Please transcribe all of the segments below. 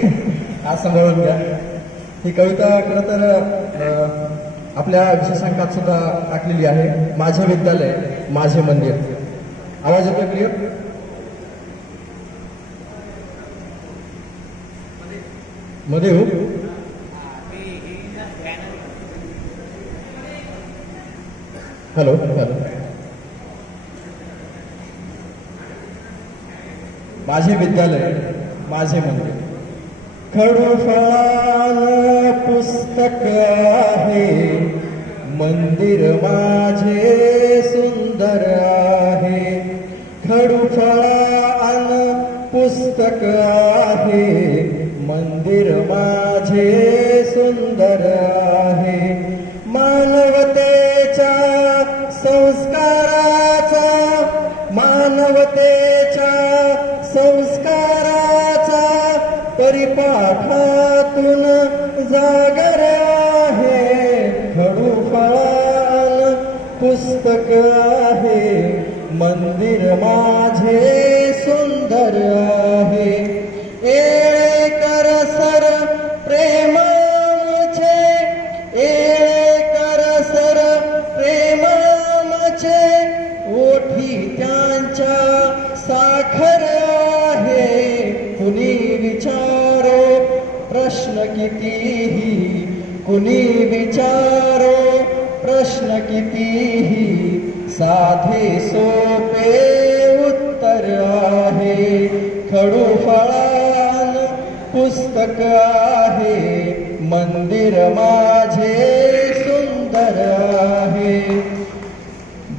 आज सांभाळून घ्या. ही कविता खरं तर आपल्या विशेषांकात सुद्धा टाकलेली आहे. माझे विद्यालय माझे मंदिर. आवाज येतो क्लिअर? मध्ये हो. Hello hello. माझे विद्यालय माझे मंदिर. खडूफळान पुस्तक आहे, मंदिर माझे सुंदर आहे. खडूफळान पुस्तक आहे, मंदिर माझे सुंदर आहे. मानवतेच्या संस्काराचा, मानवतेच्या संस्काराचा परिपाठातून जागर आहे. खडूफळान पुस्तक आहे, मंदिर माझे सुंदर आहे. एकर सर प्रेमाचे, एकर सर प्रेमाचे, ओठी त्यांच्या साखर आहे. कुणी विचारो प्रश्न कितीही, कुणी विचारो प्रश्न कितीही, साधे सोपे उत्तर आहे. खडूफळान पुस्तक आहे, मंदिर माझे सुंदर आहे.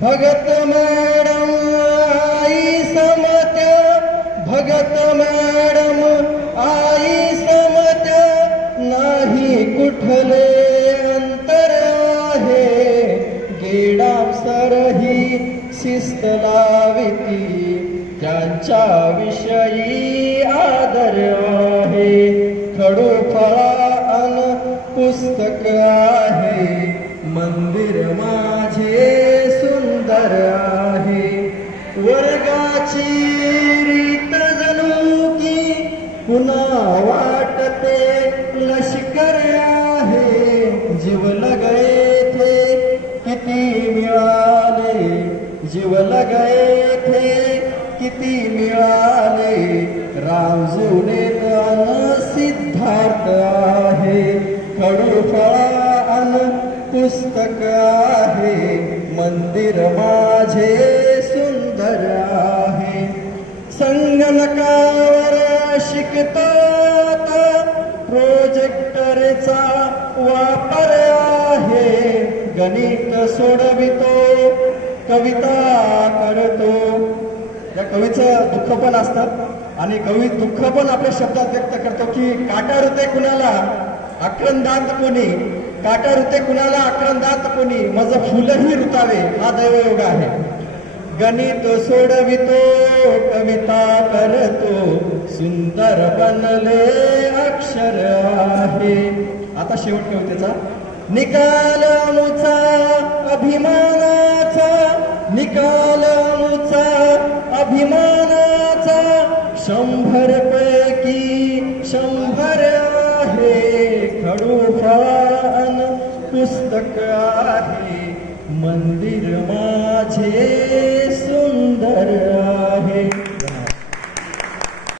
भगत मॅडम आई समत्य, भगत मॅडम आई समत्य, नाही कुठले अंतर आहे. गेडाम सरही शिस्त लाविती, त्यांच्या विषयी आदर आहे. खडूफळान पुस्तक आहे, मंदिर माझे सुंदर आहे. वर्गाची रीत जणू की पुन्हा वाटते लष्कर आहे. जीवलग येथे किती मिळाले, जीवलग येथे किती मिळाले. रामजुनेत अन सिद्धार्थ आहे. खडूफळान पुस्तक आहे, मंदिर माझे सुंदर आहे. संगणकावर शिकतात, प्रोजेक्टरचा वापर आहे. गणित सोडवितो, कविता करतो. या कवीचं दुःख पण असतात आणि कवी दुःख पण आपल्या शब्दात व्यक्त करतो की काटा रुते कुणाला आक्रंदात कोणी, काटा रुते कुणाला आक्रंदात कोणी, माझं फुलही रुतावे हा दैवयोग आहे. गणित सोडवितो, कविता करतो, सुंदर बनले अक्षर आहे. आता शेवट कवितेचा. निकाल मुचा अभिमानाचा, निकाल मुचा अभिमानाचा, 100 पैकी 100 आहे. खडूफळान पुस्तक आहे, मंदिर माझे सुंदर